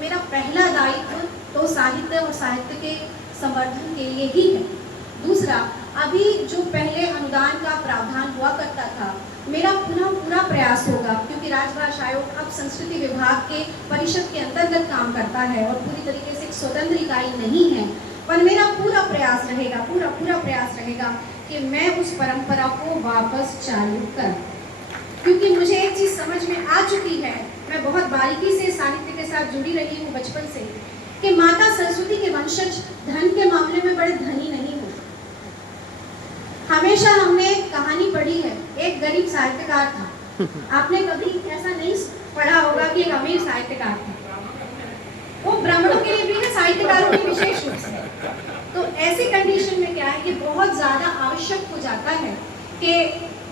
तो मेरा पहला दायित्व तो साहित्य और साहित्य के संवर्धन के लिए ही है। दूसरा, अभी जो पहले अनुदान का प्रावधान हुआ करता था, मेरा पूरा प्रयास होगा, क्योंकि राजभाषा आयोग अब संस्कृति विभाग के परिषद के अंतर्गत काम करता है और पूरी तरीके से एक स्वतंत्र इकाई नहीं है, पर मेरा पूरा प्रयास रहेगा कि मैं उस परंपरा को वापस चालू करूं। क्योंकि मुझे एक चीज़ समझ में आ चुकी है, मैं बहुत बारीकी से साहित्य के साथ जुड़ी रही हूँ बचपन से, कि माता सरस्वती के वंशज धन के मामले में बड़े धनी नहीं होते। हमेशा हमने कहानी पढ़ी है, एक गरीब साहित्यकार था। आपने कभी ऐसा नहीं पढ़ा होगा कि एक अमीर साहित्यकार था। वो ब्राह्मणों के लिए भी है, साहित्यकारों के विशेष रूप से। तो ऐसी कंडीशन में क्या है कि बहुत ज़्यादा आवश्यक हो जाता है कि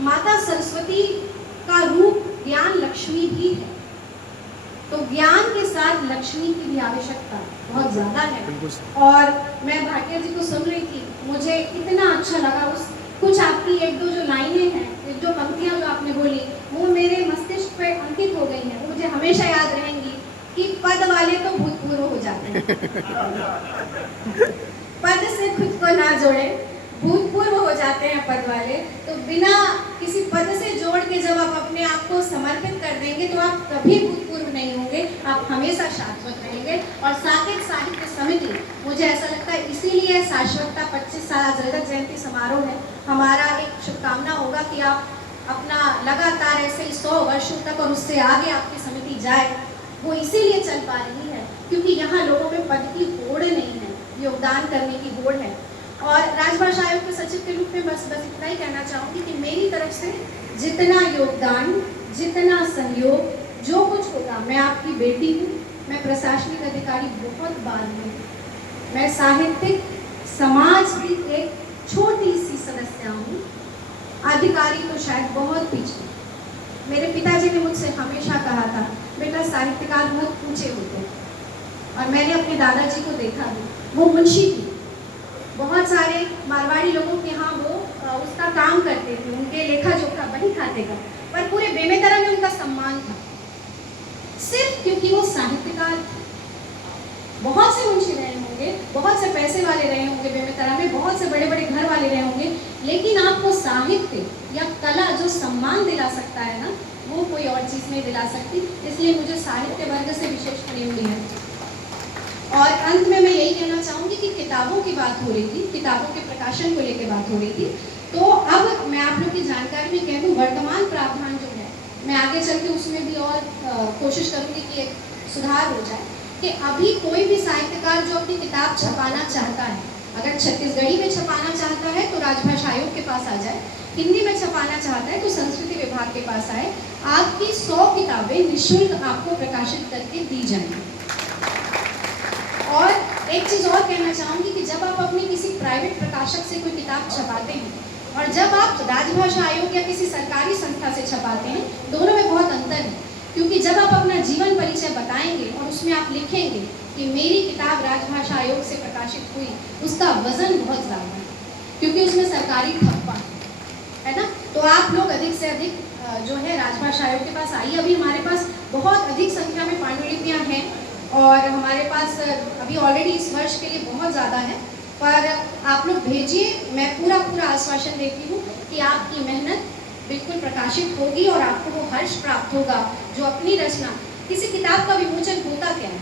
माता सरस्वती का रूप ज्ञान लक्ष्मी भी है, तो ज्ञान के साथ लक्ष्मी की भी आवश्यकता बहुत ज़्यादा है। और मैं भाटिया जी को सुन रही थी, मुझे इतना अच्छा लगा उस कुछ आपकी एक दो जो लाइनें हैं, एक दो पंक्तियाँ जो आपने बोली, वो मेरे मस्तिष्क पे अंकित हो गई हैं। वो मुझे हमेशा याद रहेंगी कि पद वाले तो भूतपूर्व हो जाते हैं। पद से खुद को ना जोड़े, भूतपूर्व हो जाते हैं पद वाले। तो बिना किसी पद से जोड़ के जब आप अपने आप को समर्पित कर देंगे तो आप कभी भूतपूर्व नहीं होंगे, आप हमेशा शाश्वत रहेंगे। और साकेत साहित्य समिति, मुझे ऐसा लगता है इसीलिए शाश्वतता 25 साल आज रजत जयंती समारोह है। हमारा एक शुभकामना होगा कि आप अपना लगातार ऐसे ही 100 वर्षों तक और उससे आगे आपकी समिति जाए। वो इसीलिए चल पा रही है क्योंकि यहाँ लोगों में पद की होड़ नहीं है, योगदान करने की होड़ है। और राजभाषा आयोग के सचिव के रूप में बस इतना ही कहना चाहूँगी कि मेरी तरफ से जितना योगदान, जितना सहयोग, जो कुछ होगा, मैं आपकी बेटी हूँ, मैं प्रशासनिक अधिकारी बहुत बाद में हूँ, मैं साहित्यिक समाज की एक छोटी सी सदस्य हूँ, अधिकारी तो शायद बहुत पीछे। मेरे पिताजी ने मुझसे हमेशा कहा था, बेटा साहित्यकार बहुत ऊंचे होते हैं। और मैंने अपने दादाजी को देखा भी, वो मुंशी थी, बहुत सारे मारवाड़ी लोगों के यहाँ वो उसका काम करते थे, उनके लेखा जोखा बही खाते का, पर पूरे बेमेतरा में उनका सम्मान था सिर्फ क्योंकि वो साहित्यकार थे। बहुत से मुंशी रहे होंगे, बहुत से पैसे वाले रहे होंगे बेमेतरा में, बहुत से बड़े बड़े घर वाले रहे होंगे, लेकिन आपको साहित्य या कला जो सम्मान दिला सकता है ना, वो कोई और चीज़ नहीं दिला सकती। इसलिए मुझे साहित्य वर्ग से विशेष प्रेम भी है। और अंत में मैं यही कहना चाहूँगी कि किताबों की बात हो रही थी, किताबों के प्रकाशन को लेकर बात हो रही थी, तो अब मैं आप लोग की जानकारी में कह दूँ, वर्तमान प्रावधान जो है, मैं आगे चल के उसमें भी और कोशिश करूँगी कि एक सुधार हो जाए कि अभी कोई भी साहित्यकार जो अपनी किताब छपाना चाहता है, अगर छत्तीसगढ़ी में छपाना चाहता है तो राजभाषा आयोग के पास आ जाए, हिंदी में छपाना चाहता है तो संस्कृति विभाग के पास आए। आपकी 100 किताबें निःशुल्क आपको प्रकाशित करके दी जाएंगी। और एक चीज़ और कहना चाहूँगी कि जब आप अपनी किसी प्राइवेट प्रकाशक से कोई किताब छपाते हैं और जब आप राजभाषा आयोग या किसी सरकारी संस्था से छपाते हैं, दोनों में बहुत अंतर है। क्योंकि जब आप अपना जीवन परिचय बताएंगे और उसमें आप लिखेंगे कि मेरी किताब राजभाषा आयोग से प्रकाशित हुई, उसका वजन बहुत ज़्यादा है क्योंकि उसमें सरकारी ठप्पा है ना। तो आप लोग अधिक से अधिक जो है राजभाषा आयोग के पास आइए। अभी हमारे पास बहुत अधिक संख्या में पांडुलिपियाँ हैं और हमारे पास अभी ऑलरेडी इस वर्ष के लिए बहुत ज़्यादा है, पर आप लोग भेजिए। मैं पूरा आश्वासन देती हूँ कि आपकी मेहनत बिल्कुल प्रकाशित होगी और आपको वो हर्ष प्राप्त होगा जो अपनी रचना। किसी किताब का विमोचन होता क्या है?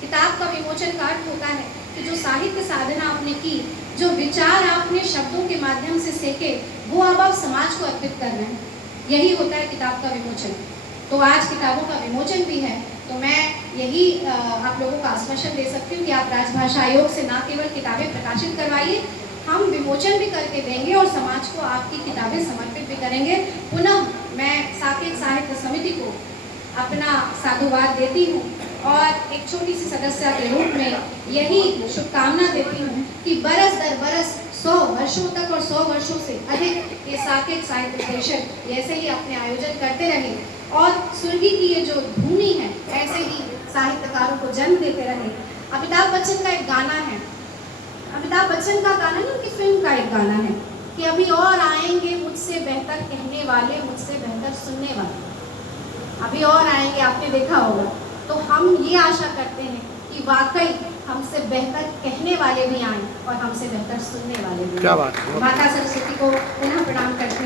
किताब का विमोचन का अर्थ होता है कि जो साहित्य साधना आपने की, जो विचार आपने शब्दों के माध्यम से सीखे, वो अब आप समाज को अर्पित कर रहे हैं, यही होता है किताब का विमोचन। तो आज किताबों का विमोचन भी है, तो मैं यही आप लोगों को आश्वासन दे सकती हूँ कि आप राजभाषा आयोग से न केवल किताबें प्रकाशित करवाइए, हम विमोचन भी करके देंगे और समाज को आपकी किताबें समर्पित भी करेंगे। पुनः मैं साकेत साहित्य समिति को अपना साधुवाद देती हूँ और एक छोटी सी सदस्य के रूप में यही शुभकामना देती हूँ कि बरस दर बरस 100 वर्षों तक और 100 वर्षों से अधिक ये साकेत साहित्य परिषद ऐसे ही अपने आयोजन करते रहे और स्वर्गीय की ये जो भूमि है ऐसे ही साहित्यकारों को जन्म देते रहे। अमिताभ बच्चन का एक गाना है, अमिताभ बच्चन का गाना नहीं, उनकी फिल्म का एक गाना है कि अभी और आएंगे मुझसे बेहतर कहने वाले, मुझसे बेहतर सुनने वाले, अभी और आएंगे, आपने देखा होगा। तो तो हम ये आशा करते हैं कि वाकई हमसे बेहतर कहने वाले भी आएं और हमसे बेहतर सुनने वाले भी। क्या बात है। माता सरस्वती को पुनः प्रणाम करती हूँ।